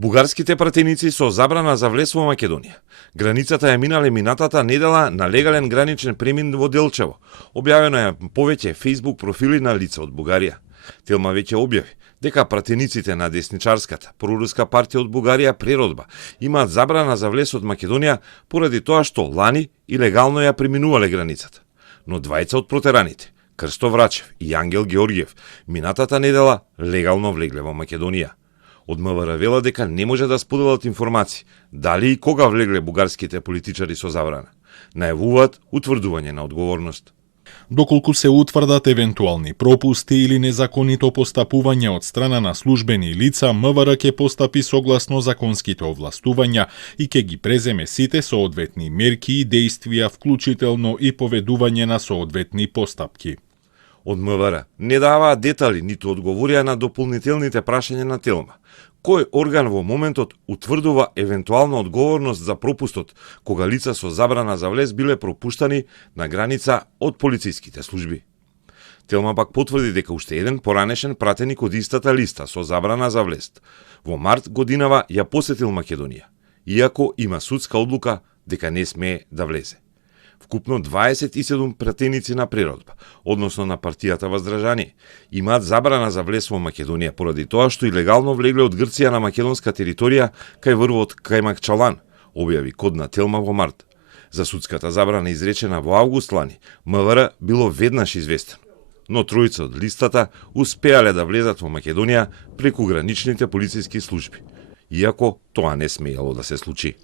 Бугарските пратеници со забрана за влез во Македонија. Границата ја минале минатата недела на легален граничен премин во Делчево. Објавено е повеќе Facebook профили на лица од Бугарија. Телма веќе објави дека пратениците на десничарската проруска партија од Бугарија Природба имаат забрана за влез од Македонија поради тоа што лани илегално ја преминувале границата. Но двајца од протераните, Крсто Врачев и Ангел Георгиев, минатата недела легално влегле во Македонија. Од МВР вела дека не може да споделат информации дали и кога влегле бугарските политичари со забрана. Најавуваат утврдување на одговорност. Доколку се утврдат евентуални пропусти или незаконито постапување од страна на службени лица, МВР ќе постапи согласно законските овластувања и ќе ги преземе сите соодветни мерки и дејствија, вклучително и поведување на соодветни постапки. Од МВР не даваа детали ниту одговорија на дополнителните прашања на Телма. Кој орган во моментот утврдува евентуална одговорност за пропустот кога лица со забрана за влез биле пропуштани на граница од полициските служби? Телма пак потврди дека уште еден поранешен пратеник од истата листа со забрана за влез во март годинава ја посетил Македонија, иако има судска одлука дека не смее да влезе. Вкупно 27 пратеници на Природба, односно на партијата Воздржание, имаат забрана за влез во Македонија поради тоа што илегално влегле од Грција на македонска територија кај врвот Кајмакчалан, објави Кодна Телма во март. За судската забрана изречена во август лани, МВР било веднаш известено, но тројца од листата успеале да влезат во Македонија преку граничните полициски служби, иако тоа не смеело да се случи.